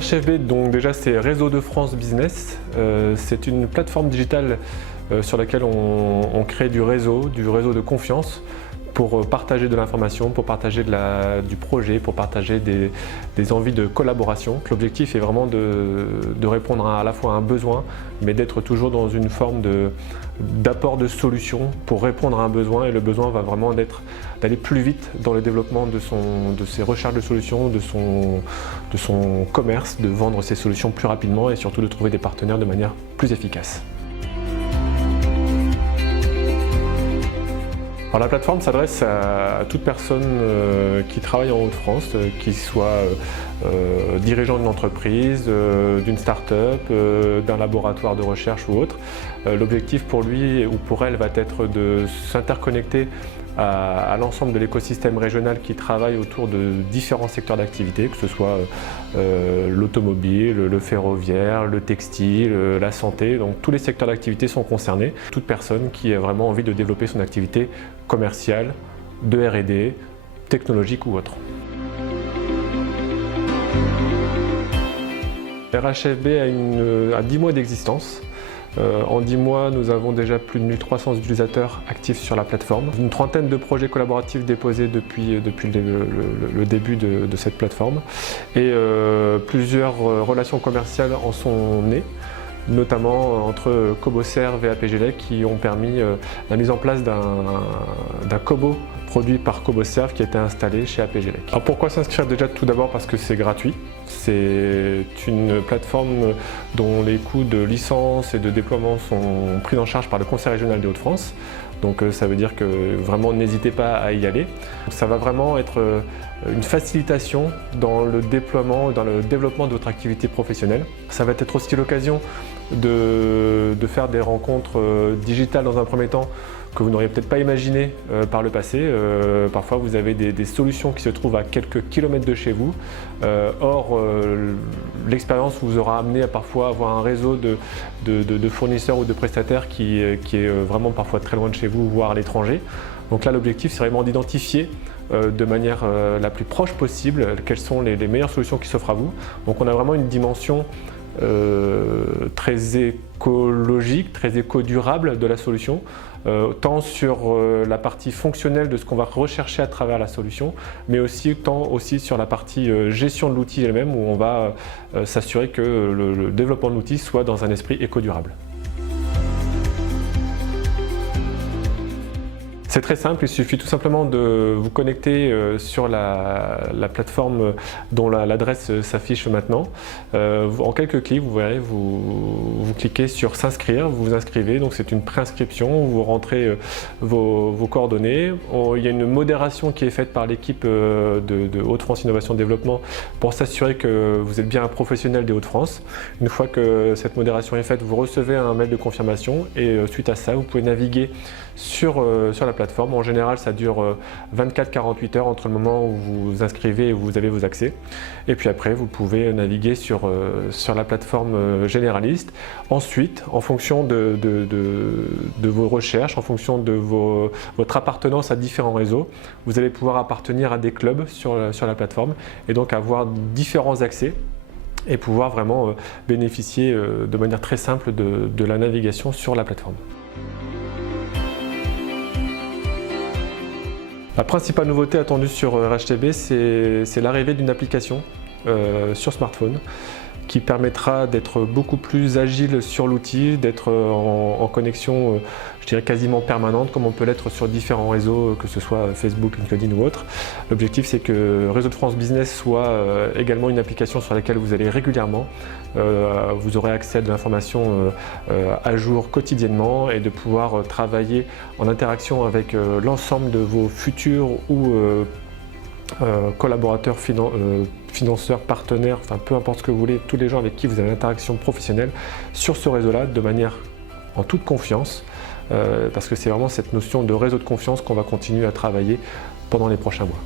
RHFB, donc déjà c'est Réseau de France Business. C'est une plateforme digitale sur laquelle on crée du réseau de confiance pour partager de l'information, pour partager du projet, pour partager des envies de collaboration. L'objectif est vraiment de répondre à la fois à un besoin, mais d'être toujours dans une forme d'apport de solutions pour répondre à un besoin, et le besoin va vraiment d'aller plus vite dans le développement de ses recherches de solutions, de son commerce, de vendre ses solutions plus rapidement et surtout de trouver des partenaires de manière plus efficace. Alors, la plateforme s'adresse à toute personne qui travaille en Hauts-de-France, qui soit dirigeant d'une entreprise, d'une start-up, d'un laboratoire de recherche ou autre. L'objectif pour lui ou pour elle va être de s'interconnecter à l'ensemble de l'écosystème régional qui travaille autour de différents secteurs d'activité, que ce soit l'automobile, le ferroviaire, le textile, la santé. Donc tous les secteurs d'activité sont concernés. Toute personne qui a vraiment envie de développer son activité commerciale, de R&D, technologique ou autre. RHFB a 10 mois d'existence. En 10 mois, nous avons déjà plus de 1300 utilisateurs actifs sur la plateforme. Une trentaine de projets collaboratifs déposés depuis le début de cette plateforme. Et plusieurs relations commerciales en sont nées, notamment entre Coboserve et APGLEC, qui ont permis la mise en place d'un Kobo produit par Coboserve qui a été installé chez APGLEC. Alors pourquoi s'inscrire? Déjà tout d'abord parce que c'est gratuit. C'est une plateforme dont les coûts de licence et de déploiement sont pris en charge par le Conseil régional des Hauts-de-France. Donc ça veut dire que vraiment n'hésitez pas à y aller. Ça va vraiment être une facilitation dans le déploiement, dans le développement de votre activité professionnelle. Ça va être aussi l'occasion de faire des rencontres digitales dans un premier temps que vous n'auriez peut-être pas imaginé par le passé. Parfois vous avez des solutions qui se trouvent à quelques kilomètres de chez vous. Or, l'expérience vous aura amené à parfois avoir un réseau de fournisseurs ou de prestataires qui est vraiment parfois très loin de chez vous, voire à l'étranger. Donc là, l'objectif, c'est vraiment d'identifier de manière la plus proche possible quelles sont les meilleures solutions qui s'offrent à vous. Donc on a vraiment une dimension très écologique, très éco-durable de la solution, tant sur la partie fonctionnelle de ce qu'on va rechercher à travers la solution, mais tant aussi sur la partie gestion de l'outil elle-même, où on va s'assurer que le développement de l'outil soit dans un esprit éco-durable. C'est très simple, il suffit tout simplement de vous connecter sur la plateforme dont l'adresse s'affiche maintenant. En quelques clics, vous verrez, vous cliquez sur s'inscrire, vous vous inscrivez, donc c'est une préinscription, vous rentrez vos coordonnées. Il y a une modération qui est faite par l'équipe de Hauts-de-France Innovation Développement pour s'assurer que vous êtes bien un professionnel des Hauts-de-France. Une fois que cette modération est faite, vous recevez un mail de confirmation et suite à ça, vous pouvez naviguer sur la plateforme. En général, ça dure 24-48 heures entre le moment où vous vous inscrivez et où vous avez vos accès. Et puis après, vous pouvez naviguer sur la plateforme généraliste. Ensuite, en fonction de vos recherches, en fonction de votre appartenance à différents réseaux, vous allez pouvoir appartenir à des clubs sur la plateforme et donc avoir différents accès et pouvoir vraiment bénéficier de manière très simple de la navigation sur la plateforme. La principale nouveauté attendue sur RHTB, c'est l'arrivée d'une application sur smartphone qui permettra d'être beaucoup plus agile sur l'outil, d'être en connexion, je dirais quasiment permanente, comme on peut l'être sur différents réseaux, que ce soit Facebook, LinkedIn ou autre. L'objectif, c'est que Réseau de France Business soit également une application sur laquelle vous allez régulièrement. Vous aurez accès à de l'information à jour quotidiennement et de pouvoir travailler en interaction avec l'ensemble de vos futurs ou collaborateurs, financeurs, partenaires, enfin peu importe ce que vous voulez, tous les gens avec qui vous avez une interaction professionnelle sur ce réseau-là de manière en toute confiance, parce que c'est vraiment cette notion de réseau de confiance qu'on va continuer à travailler pendant les prochains mois.